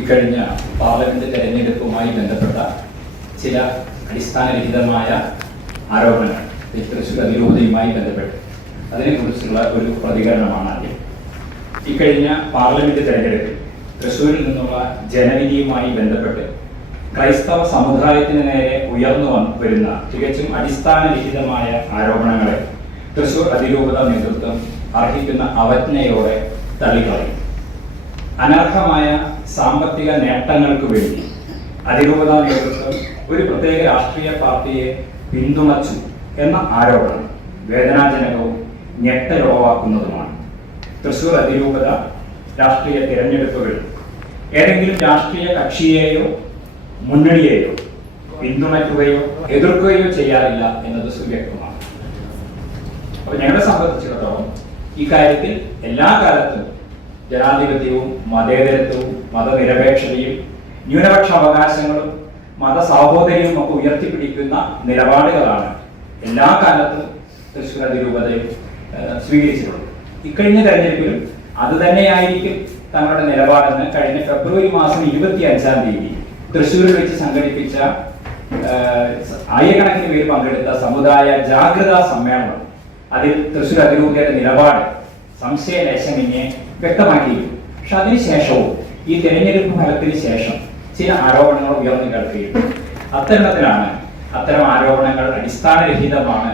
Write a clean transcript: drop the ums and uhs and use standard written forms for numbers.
ഇക്കഴിഞ്ഞ പാർലമെന്റ് തെരഞ്ഞെടുപ്പുമായി ബന്ധപ്പെട്ട ചില അടിസ്ഥാനരഹിതമായ ആരോപണങ്ങൾ തൃശ്ശൂർ അതിരൂപതയുമായി ബന്ധപ്പെട്ട് അതിനെക്കുറിച്ചുള്ള ഒരു പ്രതികരണമാണ് ആദ്യം. ഇക്കഴിഞ്ഞ പാർലമെന്റ് തെരഞ്ഞെടുപ്പിൽ തൃശ്ശൂരിൽ നിന്നുള്ള ജനവിധിയുമായി ബന്ധപ്പെട്ട് ക്രൈസ്തവ സമുദായത്തിന് നേരെ ഉയർന്നു വരുന്ന തികച്ചും അടിസ്ഥാനരഹിതമായ ആരോപണങ്ങളെ തൃശ്ശൂർ അതിരൂപത നേതൃത്വം അർഹിക്കുന്ന അവജ്ഞയോടെ തള്ളിക്കളയും. അനർഹമായ സാമ്പത്തിക നേട്ടങ്ങൾക്ക് വേണ്ടി അതിരൂപത നേതൃത്വം ഒരു പ്രത്യേക രാഷ്ട്രീയ പാർട്ടിയെ പിന്തുണച്ചു എന്ന ആരോപണം വേദനാജനകവും ഞെട്ടലുളവാക്കുന്നതുമാണ്. തൃശ്ശൂർ അതിരൂപത രാഷ്ട്രീയ തിരഞ്ഞെടുപ്പുകളിൽ ഏതെങ്കിലും രാഷ്ട്രീയ കക്ഷിയെയോ മുന്നണിയെയോ പിന്തുണയ്ക്കുകയോ എതിർക്കുകയോ ചെയ്യാറില്ല എന്നത് സുവ്യക്തമാണ്. അപ്പൊ ഞങ്ങളെ സംബന്ധിച്ചിടത്തോളം ഇക്കാര്യത്തിൽ എല്ലാ കാലത്തും ജനാധിപത്യവും മതേതരത്വവും മതനിരപേക്ഷതയും ന്യൂനപക്ഷ അവകാശങ്ങളും മതസാഹോദര്യവും ഒക്കെ ഉയർത്തിപ്പിടിക്കുന്ന നിലപാടുകളാണ് എല്ലാ കാലത്തും തൃശ്ശൂർ അതിരൂപതയും സ്വീകരിച്ചിട്ടുള്ളത്. ഇക്കഴിഞ്ഞ തെരഞ്ഞെടുപ്പിലും അത് തന്നെയായിരിക്കും തങ്ങളുടെ നിലപാടെന്ന് കഴിഞ്ഞ ഫെബ്രുവരി മാസം 25-ാം തീയതി തൃശ്ശൂരിൽ വെച്ച് സംഘടിപ്പിച്ച ആയിരക്കണക്കിന് പേര് പങ്കെടുത്ത സമുദായ ജാഗ്രതാ സമ്മേളനം അതിൽ തൃശ്ശൂർ അതിരൂപതയുടെ നിലപാട് സംശയലേശമന്യേ വ്യക്തമാക്കിയിരുന്നു. പക്ഷെ അതിനുശേഷവും ഈ തെരഞ്ഞെടുപ്പ് ഫലത്തിന് ശേഷം ചില ആരോപണങ്ങൾ ഉയർന്നു കേൾക്കുകയും അത്തരം ആരോപണങ്ങൾ അടിസ്ഥാനരഹിതമാണ്